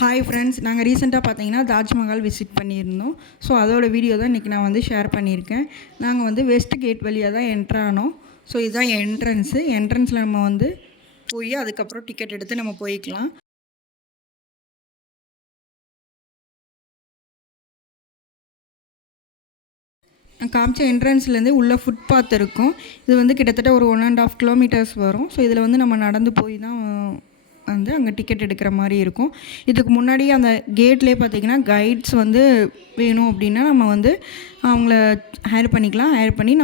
Hi friends, நாங்கள் ரீசெண்டாக பார்த்தீங்கன்னா தாஜ்மஹால் விசிட் பண்ணியிருந்தோம். ஸோ அதோட வீடியோ தான் இன்றைக்கி நான் வந்து ஷேர் பண்ணியிருக்கேன். நாங்கள் வந்து வெஸ்ட் கேட் வழியாக தான் என்ட்ரானோம். ஸோ இதுதான் என்ட்ரன்ஸில் நம்ம வந்து போய் அதுக்கப்புறம் டிக்கெட் எடுத்து நம்ம போய்க்கலாம். காமிச்ச என்ட்ரன்ஸ்லேருந்து உள்ள ஃபுட்பாத் இருக்கும். இது வந்து கிட்டத்தட்ட ஒரு 1.5 கிலோமீட்டர்ஸ் வரும். ஸோ இதில் வந்து நம்ம நடந்து போய் தான் வந்து அங்கே டிக்கெட் எடுக்கிற மாதிரி இருக்கும். இதுக்கு முன்னாடி அந்த கேட்லேயே பார்த்திங்கன்னா கைட்ஸ் வந்து வேணும் அப்படின்னா நம்ம வந்து அவங்கள ஹையர் பண்ணி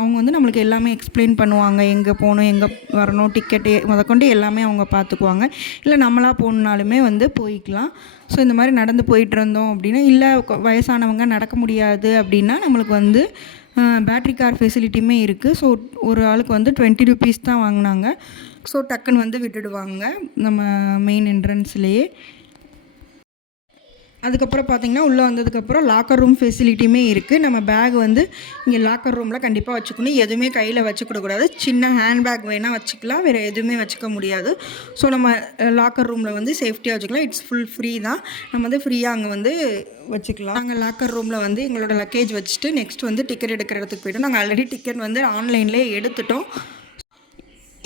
அவங்க வந்து நம்மளுக்கு எல்லாமே எக்ஸ்பிளைன் பண்ணுவாங்க. எங்கே போகணும், எங்கே வரணும், டிக்கெட்டு முதற்கொண்டு எல்லாமே அவங்க பார்த்துக்குவாங்க. இல்லை நம்மளாக போகணுன்னாலுமே வந்து போய்க்கலாம். ஸோ இந்த மாதிரி நடந்து போயிட்டு இருந்தோம் அப்படின்னா, இல்லை வயசானவங்க நடக்க முடியாது அப்படின்னா நம்மளுக்கு வந்து பேட்ரி கார் ஃபெசிலிட்டியுமே இருக்குது. ஸோ ஒரு ஆளுக்கு வந்து 20 ருபீஸ் தான் வாங்கினாங்க. ஸோ டக்குன்னு வந்து விட்டுடுவாங்க நம்ம மெயின் என்ட்ரன்ஸ்லேயே. அதுக்கப்புறம் பார்த்திங்கன்னா உள்ளே வந்ததுக்கப்புறம் லாக்கர் ரூம் ஃபெசிலிட்டியுமே இருக்குது. நம்ம பேக் வந்து இங்கே லாக்கர் ரூமில் கண்டிப்பாக வச்சுக்கணும். எதுவுமே கையில் வச்சுக்கூடக்கூடாது. சின்ன ஹேண்ட் பேக் வேணால் வச்சுக்கலாம், வேறு எதுவுமே வச்சுக்க முடியாது. ஸோ நம்ம லாக்கர் ரூமில் வந்து சேஃப்டியாக வச்சுக்கலாம். இட்ஸ் ஃபுல் ஃப்ரீ தான். நம்ம வந்து ஃப்ரீயாக அங்கே வந்து வச்சுக்கலாம். நாங்கள் லாக்கர் ரூமில் வந்து எங்களோட லக்கேஜ் வச்சுட்டு நெக்ஸ்ட் வந்து டிக்கெட் எடுக்கிற இடத்துக்கு போய்ட்டோம். நாங்கள் ஆல்ரெடி டிக்கெட் வந்து ஆன்லைன்லேயே எடுத்துட்டோம்.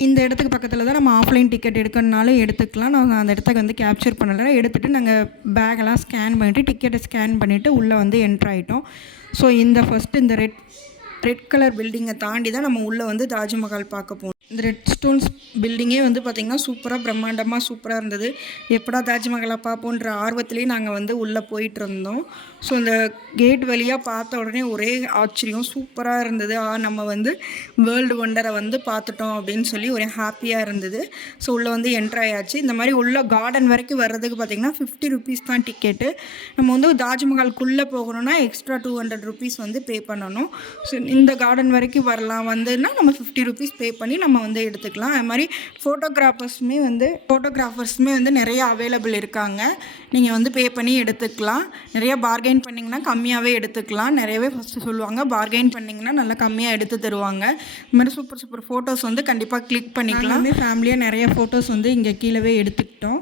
இந்த இடத்துக்கு பக்கத்தில் தான் நம்ம ஆஃப்லைன் டிக்கெட் எடுக்கணுனாலும் எடுத்துக்கலாம். நாங்கள் அந்த இடத்துக்கு வந்து கேப்சர் பண்ணலை. எடுத்துகிட்டு நாங்கள் பேக்கெல்லாம் ஸ்கேன் பண்ணிவிட்டு டிக்கெட்டை ஸ்கேன் பண்ணிவிட்டு உள்ளே வந்து என்ட்ரு ஆகிட்டோம். ஸோ இந்த ரெட் கலர் பில்டிங்கை தாண்டி தான் நம்ம உள்ளே வந்து தாஜ்மஹால் பார்க்க போனோம். இந்த ரெட் ஸ்டோன்ஸ் பில்டிங்கே வந்து பார்த்திங்கன்னா சூப்பராக பிரம்மாண்டமாக சூப்பராக இருந்தது. எப்படா தாஜ்மஹாலை பார்ப்போன்ற ஆர்வத்துலேயே நாங்கள் வந்து உள்ளே போயிட்டு இருந்தோம். ஸோ இந்த கேட் வழியாக பார்த்த உடனே ஒரே ஆச்சரியம், சூப்பராக இருந்தது. நம்ம வந்து வேர்ல்டு ஒண்டரை வந்து பார்த்துட்டோம் அப்படின்னு சொல்லி ஒரே ஹாப்பியாக இருந்தது. ஸோ உள்ளே வந்து என்ட்ரு ஆயாச்சு. இந்த மாதிரி உள்ள கார்டன் வரைக்கும் வர்றதுக்கு பார்த்திங்கன்னா 50 ருபீஸ் தான் டிக்கெட்டு. நம்ம வந்து தாஜ்மஹால்குள்ளே போகணுன்னா எக்ஸ்ட்ரா 200 ருபீஸ் வந்து பே பண்ணணும். ஸோ இந்த கார்டன் வரைக்கும் வரலாம் வந்துன்னா நம்ம 50 ருபீஸ் பே பண்ணி நம்ம வந்து எடுத்துக்கலாம். அது மாதிரி ஃபோட்டோகிராஃபர்ஸுமே வந்து நிறைய அவைலபிள் இருக்காங்க. நீங்கள் வந்து பே பண்ணி எடுத்துக்கலாம். நிறைய பார்கெயின் பண்ணிங்கன்னா கம்மியாகவே எடுத்துக்கலாம். நிறையவே ஃபஸ்ட்டு சொல்லுவாங்க, பார்கெயின் பண்ணிங்கன்னா நல்லா கம்மியாக எடுத்து தருவாங்க. இது மாதிரி சூப்பர் ஃபோட்டோஸ் வந்து கண்டிப்பாக கிளிக் பண்ணிக்கலாம். ஃபேமிலியாக நிறைய ஃபோட்டோஸ் வந்து இங்கே கீழவே எடுத்துக்கிட்டோம்.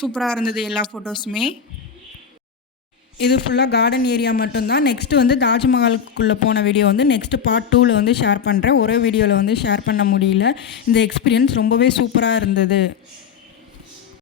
சூப்பராக இருந்தது எல்லா ஃபோட்டோஸுமே. இது ஃபுல்லாக கார்டன் ஏரியா மட்டும்தான். நெக்ஸ்ட்டு வந்து தாஜ்மஹாலுக்குள்ளே போன வீடியோ வந்து நெக்ஸ்ட்டு பார்ட் 2ல் வந்து ஷேர் பண்ணுறேன். ஒரே வீடியோவில் வந்து ஷேர் பண்ண முடியல. இந்த எக்ஸ்பீரியன்ஸ் ரொம்பவே சூப்பராக இருந்தது.